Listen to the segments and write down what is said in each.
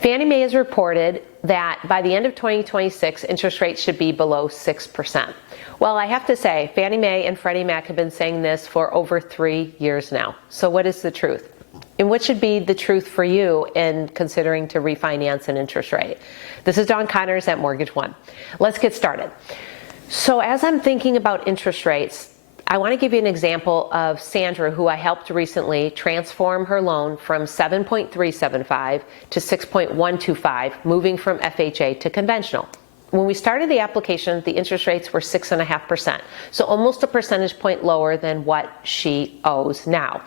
Fannie Mae has reported that by the end of 2026, interest rates should be below 6%. Well, I have to say, Fannie Mae and Freddie Mac have been saying this for over 3 years now. So what is the truth? And what should be the truth for you in considering to refinance an interest rate? This is Dawn Connors at Mortgage One. Let's get started. So as I'm thinking about interest rates, I want to give you an example of Sandra, who I helped recently transform her loan from 7.375 to 6.125, moving from FHA to conventional. When we started the application, the interest rates were 6.5%, so almost a percentage point lower than what she owes now,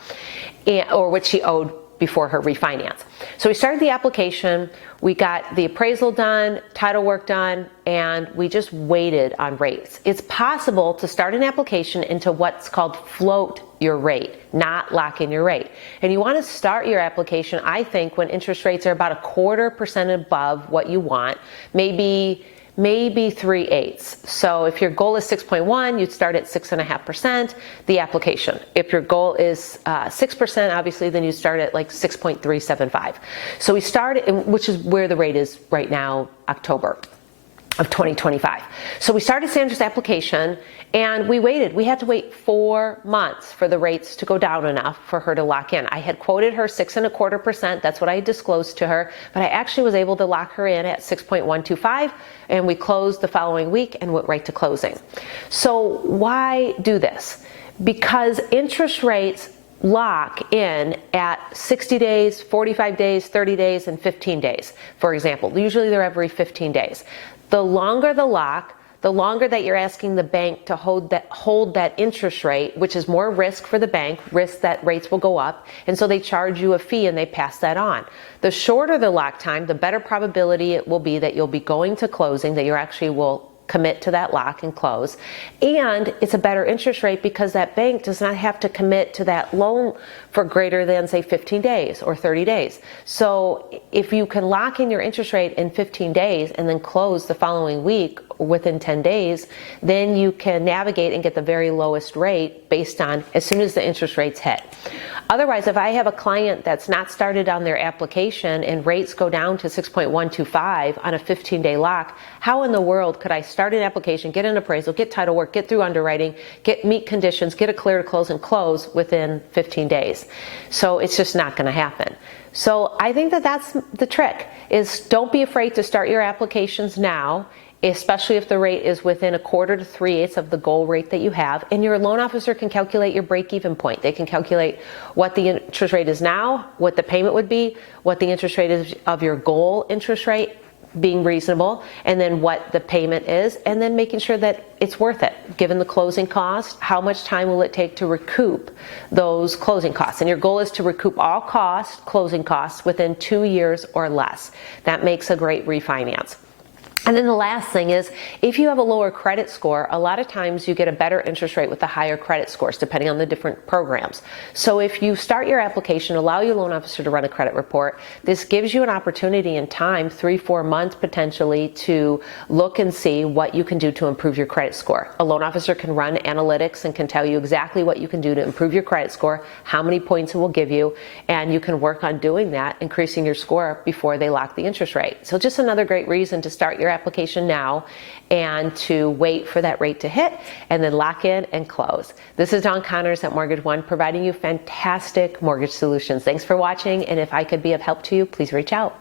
or what she owed before her refinance. So we started the application, we got the appraisal done, title work done, and we just waited on rates. It's possible to start an application into what's called float your rate, not lock in your rate. And you want to start your application, I think, when interest rates are about 0.25% above what you want, maybe 3/8. So if your goal is 6.1, you'd start at 6.5%, the application. If your goal is 6%, obviously, then you start at like 6.375. So we started, which is where the rate is right now, October of 2025. So we started Sandra's application and we waited. We had to wait 4 months for the rates to go down enough for her to lock in. I had quoted her 6.25%. That's what I disclosed to her, but I actually was able to lock her in at 6.125, and we closed the following week and went right to closing. So why do this? Because interest rates lock in at 60 days, 45 days, 30 days, and 15 days, for example. Usually they're every 15 days. The longer the lock, the longer that you're asking the bank to hold that interest rate, which is more risk for the bank, risk that rates will go up, and so they charge you a fee and they pass that on. The shorter the lock time, the better probability it will be that you'll be going to closing, that you actually will commit to that lock and close. And it's a better interest rate because that bank does not have to commit to that loan for greater than, say, 15 days or 30 days. So if you can lock in your interest rate in 15 days and then close the following week within 10 days, then you can navigate and get the very lowest rate based on as soon as the interest rates hit. Otherwise, if I have a client that's not started on their application and rates go down to 6.125 on a 15-day lock, how in the world could I start an application, get an appraisal, get title work, get through underwriting, meet conditions, get a clear to close, and close within 15 days? So it's just not going to happen. So I think that that's the trick, is don't be afraid to start your applications now, especially if the rate is within 1/4 to 3/8 of the goal rate that you have. And your loan officer can calculate your break-even point. They can calculate what the interest rate is now, what the payment would be, what the interest rate is of your goal interest rate being reasonable, and then what the payment is, and then making sure that it's worth it. Given the closing cost, how much time will it take to recoup those closing costs? And your goal is to recoup all costs, closing costs, within 2 years or less. That makes a great refinance. And then the last thing is, if you have a lower credit score, a lot of times you get a better interest rate with the higher credit scores, depending on the different programs. So if you start your application, allow your loan officer to run a credit report, this gives you an opportunity in time, 3-4 months potentially, to look and see what you can do to improve your credit score. A loan officer can run analytics and can tell you exactly what you can do to improve your credit score, how many points it will give you, and you can work on doing that, increasing your score before they lock the interest rate. So just another great reason to start your application now and to wait for that rate to hit and then lock in and close. This is Dawn Connors at Mortgage One, providing you fantastic mortgage solutions. Thanks for watching, and if I could be of help to you, please reach out.